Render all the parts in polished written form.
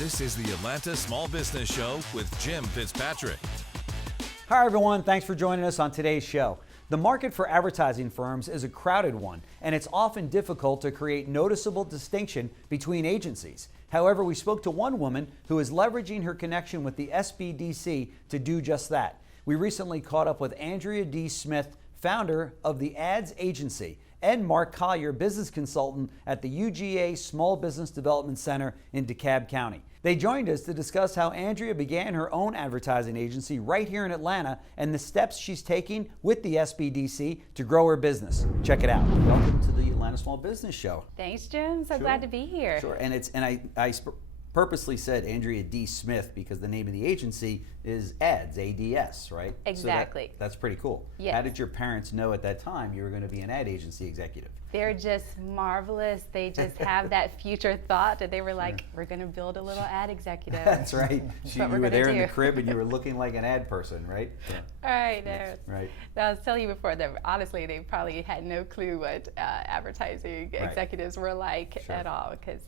This is the Atlanta Small Business Show with Jim Fitzpatrick. Hi everyone, thanks for joining us on today's show. The market for advertising firms is a crowded one, and it's often difficult to create noticeable distinction between agencies. However, we spoke to one woman who is leveraging her connection with the SBDC to do just that. We recently caught up with Andrea D. Smith, founder of the Ads Agency, and Mark Collier, business consultant at the UGA Small Business Development Center in Dekalb County. They joined us to discuss how Andrea began her own advertising agency right here in Atlanta and the steps she's taking with the SBDC to grow her business. Check it out. Welcome to the Atlanta Small Business Show. Thanks, Jim. So glad to be here. Sure. And I purposely said Andrea D. Smith because the name of the agency is Ads, ADS, right? Exactly. So that's pretty cool. Yes. How did your parents know at that time you were going to be an ad agency executive? They're just marvelous. They just have that future thought that they were like, we're going to build a little ad executive. That's right. You were there in the crib and you were right? looking like an ad person, right? No. Right. I was telling you before that honestly they probably had no clue what advertising executives were like at all because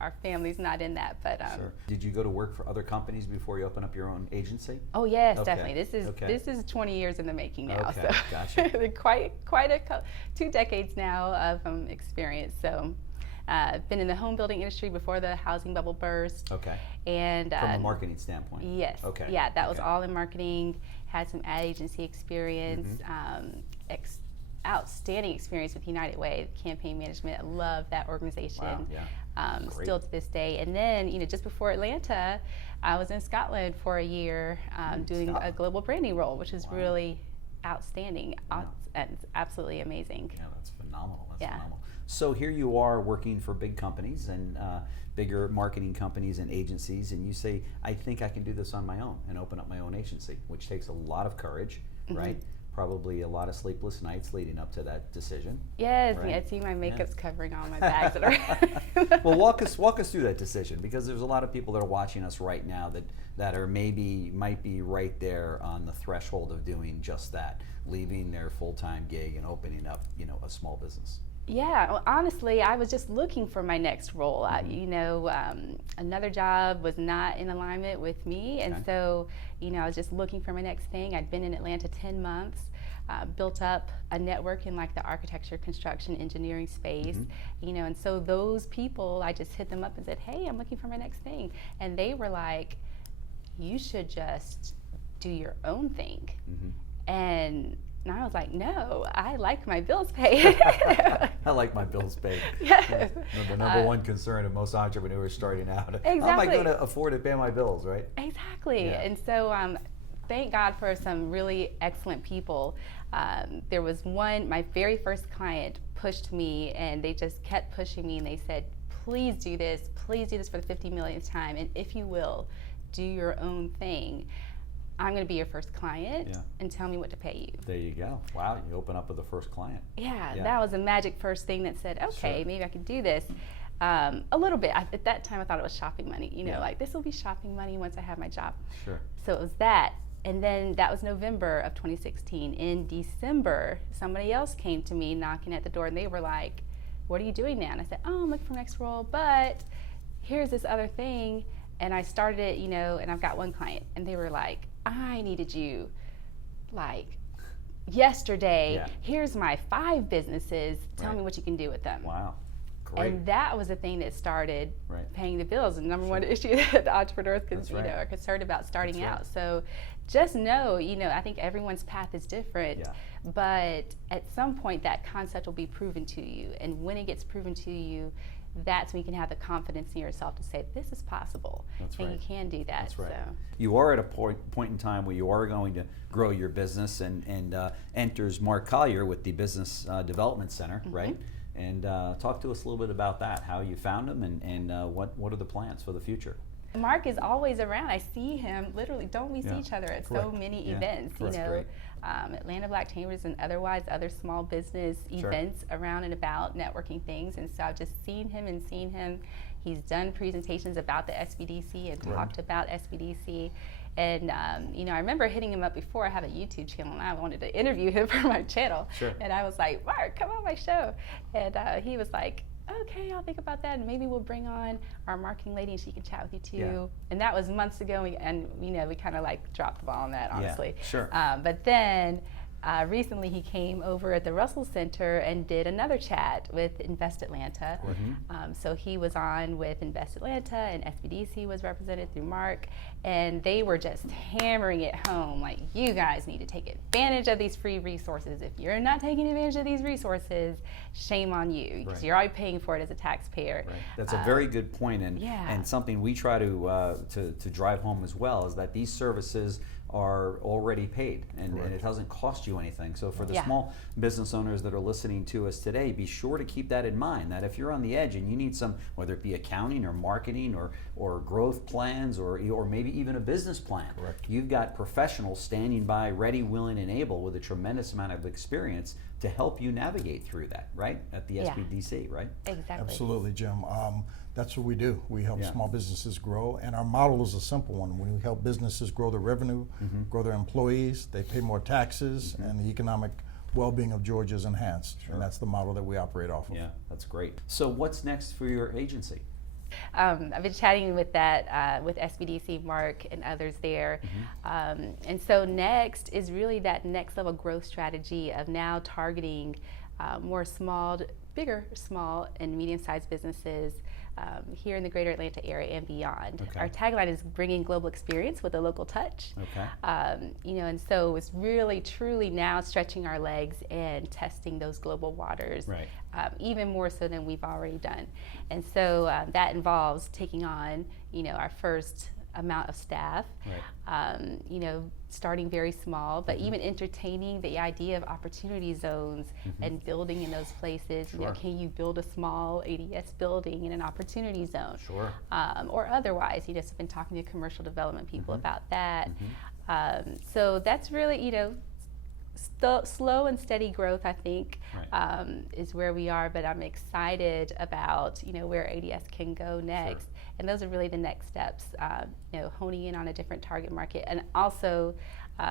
our family's not in that. But Did you go to work for other companies before you open up your own agency? Oh yes, definitely. This is 20 years in the making now. Okay. So Gotcha. quite a 2 decades now of experience. So been in the home building industry before the housing bubble burst. Okay. And from a marketing standpoint. Yes. Okay. Yeah, that was all in marketing. Had some ad agency experience. Outstanding experience with United Way, campaign management. I love that organization. Wow. Yeah. Still to this day. And then, just before Atlanta, I was in Scotland for a year doing a global branding role, which is really outstanding and absolutely amazing. Yeah, that's phenomenal. That's phenomenal. So here you are working for big companies and bigger marketing companies and agencies, and you say, I think I can do this on my own and open up my own agency, which takes a lot of courage, right? Probably a lot of sleepless nights leading up to that decision. Yes, right? I see my makeup's covering all my bags. Well, walk us through that decision, because there's a lot of people that are watching us right now that are might be right there on the threshold of doing just that, leaving their full-time gig and opening up, a small business. Yeah, well, honestly, I was just looking for my next role. Another job was not in alignment with me, and so, I was just looking for my next thing. I'd been in Atlanta 10 months, built up a network in like the architecture, construction, engineering space, and so those people, I just hit them up and said, hey, I'm looking for my next thing, and they were like, you should just do your own thing, and I was like, no, I like my bills paid. I like my bills paid. Yes. The number one concern of most entrepreneurs starting out. Exactly. How am I going to afford to pay my bills, right? Exactly. Yeah. And so thank God for some really excellent people. There was my very first client pushed me, and they just kept pushing me, and they said, please do this for the 50 millionth time, and if you will, do your own thing. I'm going to be your first client and tell me what to pay you. There you go. Wow, you open up with the first client. Yeah, that was a magic first thing that said, okay, maybe I could do this. A little bit. At that time, I thought it was shopping money. Like this will be shopping money once I have my job. Sure. So it was that. And then that was November of 2016. In December, somebody else came to me knocking at the door, and they were like, what are you doing now? And I said, oh, I'm looking for the next role, but here's this other thing. And I started it, and I've got one client, and they were like, I needed you like yesterday. Yeah. Here's my 5 businesses. Tell me what you can do with them. Wow. Great. And that was the thing that started paying the bills. The number one issue that entrepreneurs are concerned about starting out. So just know, I think everyone's path is different, but at some point that concept will be proven to you. And when it gets proven to you, that's when you can have the confidence in yourself to say, this is possible, and you can do that. That's right. So. You are at a point in time where you are going to grow your business, and enters Mark Collier with the Business Development Center, right? And talk to us a little bit about that, how you found him, and what are the plans for the future? Mark is always around. I see him literally. Don't we see each other at so many events? Atlanta Black Chambers and other small business events around and about networking things. And so I've just seen him. He's done presentations about the SBDC and talked about SBDC. And I remember hitting him up before. I have a YouTube channel, and I wanted to interview him for my channel. And I was like, Mark, come on my show. And he was like, okay, I'll think about that, and maybe we'll bring on our marketing lady and she can chat with you too. Yeah. And that was months ago, and we kind of like dropped the ball on that, honestly. Yeah, sure. But then recently he came over at the Russell Center and did another chat with Invest Atlanta. So he was on with Invest Atlanta, and SBDC was represented through Mark, and they were just hammering it home, like, you guys need to take advantage of these free resources. If you're not taking advantage of these resources, shame on you, because you're already paying for it as a taxpayer. Right. That's a very good point, and Yeah. and something we try to drive home as well is that these services are already paid, and it doesn't cost you anything. So for the small business owners that are listening to us today, be sure to keep that in mind, that if you're on the edge and you need some, whether it be accounting or marketing or growth plans or maybe even a business plan, you've got professionals standing by, ready, willing, and able with a tremendous amount of experience to help you navigate through that, right? At the SBDC, right? Exactly. Absolutely, Jim. That's what we do. We help small businesses grow, and our model is a simple one. We help businesses grow their revenue, grow their employees, they pay more taxes, and the economic well-being of Georgia is enhanced. And that's the model that we operate off of. Yeah, that's great. So what's next for your agency? I've been chatting with that with SBDC, Mark, and others there. And so next is really that next level growth strategy of now targeting more bigger small and medium-sized businesses here in the greater Atlanta area and beyond. Okay. Our tagline is bringing global experience with a local touch. Okay. And so it's really truly now stretching our legs and testing those global waters, Right. Even more so than we've already done. And so that involves taking on, our first amount of staff, starting very small, but even entertaining the idea of opportunity zones and building in those places. Sure. Can you build a small ADS building in an opportunity zone? Sure. Or otherwise, I've been talking to commercial development people about that. So that's really, slow and steady growth, I think, is where we are, but I'm excited about, where ADS can go next. Sure. And those are really the next steps, honing in on a different target market. And also,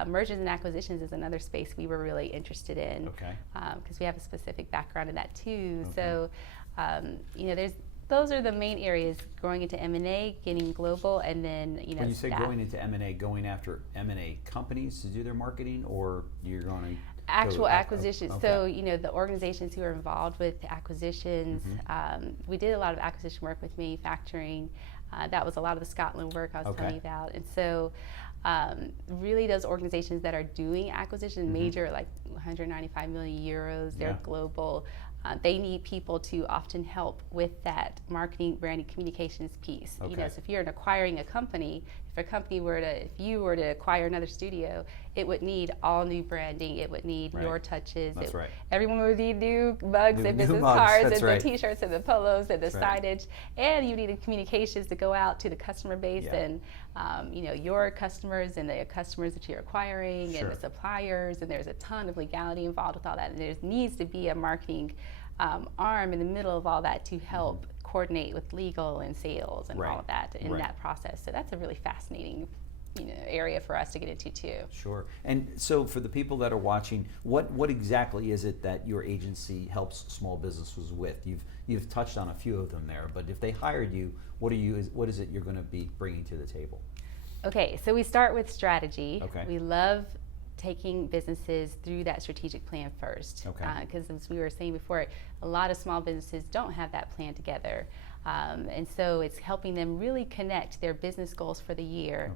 mergers and acquisitions is another space we were really interested in. Okay. Because we have a specific background in that too. Okay. So, those are the main areas: growing into M&A, getting global, and then When you say staff. going into M&A, going after M&A companies to do their marketing, or you're going to actual acquisitions. Okay. So, the organizations who are involved with acquisitions, we did a lot of acquisition work with manufacturing. That was a lot of the Scotland work I was telling you about. And so, really those organizations that are doing acquisition, major, like 195 million euros, they're global. They need people to often help with that marketing, branding, communications piece. Okay. So if you're acquiring a company, if you were to acquire another studio, it would need all new branding. It would need your touches. That's right. Everyone would need new mugs and business mugs. cards That's and right. the T-shirts and the polos and the That's signage, and you needed communications to go out to the customer base and your customers and the customers that you're acquiring and the suppliers. And there's a ton of legality involved with all that. And there needs to be a marketing arm in the middle of all that to help coordinate with legal and sales and all of that in that process. So that's a really fascinating area for us to get into too. Sure. And so for the people that are watching, what exactly is it that your agency helps small businesses with? You've touched on a few of them there, but if they hired you, what is it you're going to be bringing to the table? Okay, so we start with strategy. Okay. We love taking businesses through that strategic plan first. Okay. Because as we were saying before, a lot of small businesses don't have that plan together. And so it's helping them really connect their business goals for the year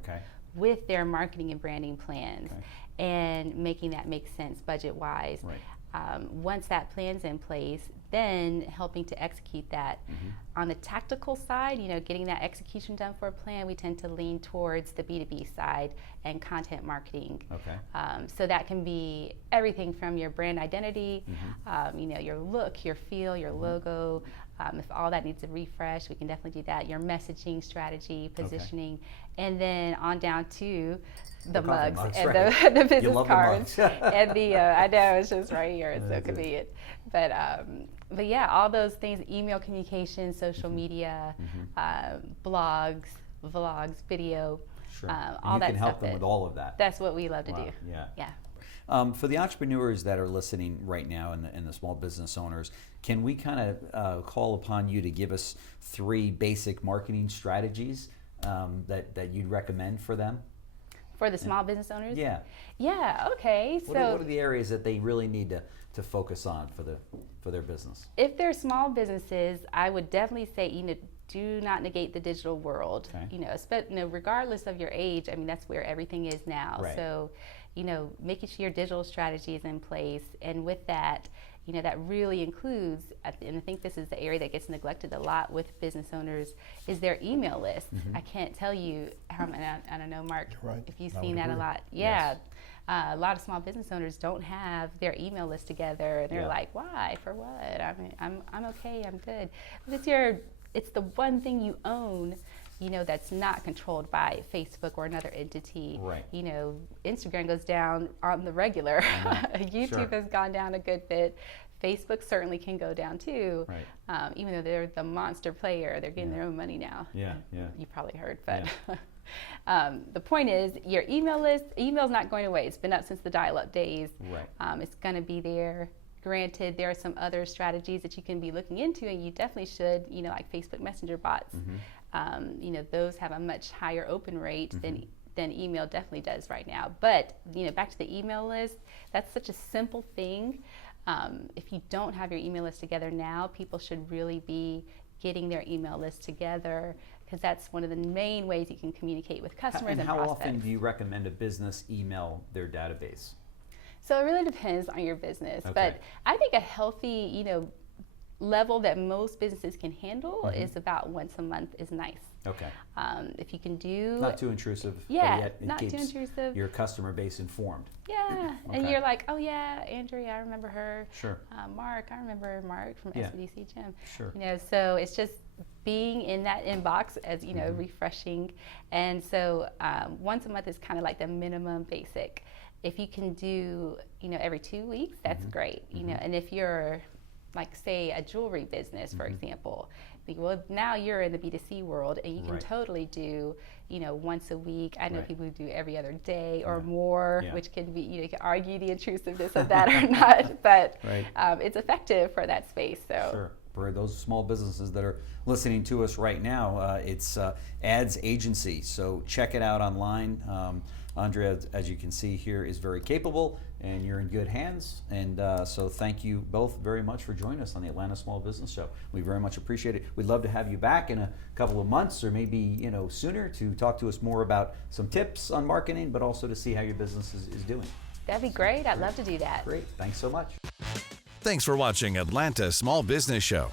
with their marketing and branding plans and making that make sense budget-wise. Right. Once that plan's in place, then helping to execute that. On the tactical side, getting that execution done for a plan, we tend to lean towards the B2B side and content marketing. Okay. So that can be everything from your brand identity, your look, your feel, your logo. If all that needs a refresh, we can definitely do that. Your messaging strategy, positioning, and then on down to the mugs and the business cards and the I know it's just right here. It's so convenient, but yeah, all those things: email communication, social media, blogs, vlogs, video. Sure. All you that can help stuff them with all of that. That's what we love to do. Yeah. Yeah. For the entrepreneurs that are listening right now and the small business owners, can we kind of call upon you to give us 3 basic marketing strategies that you'd recommend for them? For the small business owners? Yeah. Yeah, okay. What are the areas that they really need to focus on for their business? If they're small businesses, I would definitely say, do not negate the digital world. Okay. Regardless of your age, I mean, that's where everything is now. Right. So, making sure your digital strategy is in place, and with that, that really includes, and I think this is the area that gets neglected a lot with business owners, is their email list. I can't tell you how many, I don't know, Mark, Right. if you've I seen would that a agree. lot. Yeah. A lot of small business owners don't have their email list together, and they're like, why? For what? I mean, I'm okay, I'm good. But it's the one thing you own, that's not controlled by Facebook or another entity. Right. Instagram goes down on the regular. YouTube Sure. has gone down a good bit. Facebook certainly can go down too. Right. Even though they're the monster player, they're getting their own money now. Yeah, yeah. You probably heard, but the point is, your email's not going away. It's been up since the dial-up days. Right. It's going to be there. Granted, there are some other strategies that you can be looking into, and you definitely should, like Facebook Messenger bots. Those have a much higher open rate than email definitely does right now. But, back to the email list, that's such a simple thing. If you don't have your email list together now, people should really be getting their email list together, because that's one of the main ways you can communicate with customers and how prospects. often do you recommend a business email their database? So it really depends on your business, Okay. but I think a healthy, level that most businesses can handle is about once a month is nice. Okay. If you can do Not too intrusive. Yeah, but yet it not too keeps intrusive. your customer base informed. Yeah, and Okay. you're like, oh yeah, Andrea, I remember her. Sure. Mark, I remember Mark from Yeah. SBDC Jim. Sure. So it's just being in that inbox as refreshing, and so once a month is kind of like the minimum basic. If you can do every 2 weeks, that's great. And if you're like, say, a jewelry business, for example, well, now you're in the B2C world, and you can Right. totally do, once a week. I know Right. people who do every other day or Yeah. more, Yeah. which can be, you can argue the intrusiveness of that or not, but Right. it's effective for that space. So. Sure. For those small businesses that are listening to us right now, it's Ads Agency. So check it out online. Andrea, as you can see here, is very capable, and you're in good hands. And so thank you both very much for joining us on the Atlanta Small Business Show. We very much appreciate it. We'd love to have you back in a couple of months, or maybe sooner, to talk to us more about some tips on marketing, but also to see how your business is doing. That'd be great. I'd love to do that. Great. Thanks so much. Thanks for watching Atlanta Small Business Show.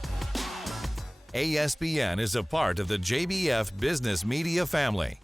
ASBN is a part of the JBF Business Media family.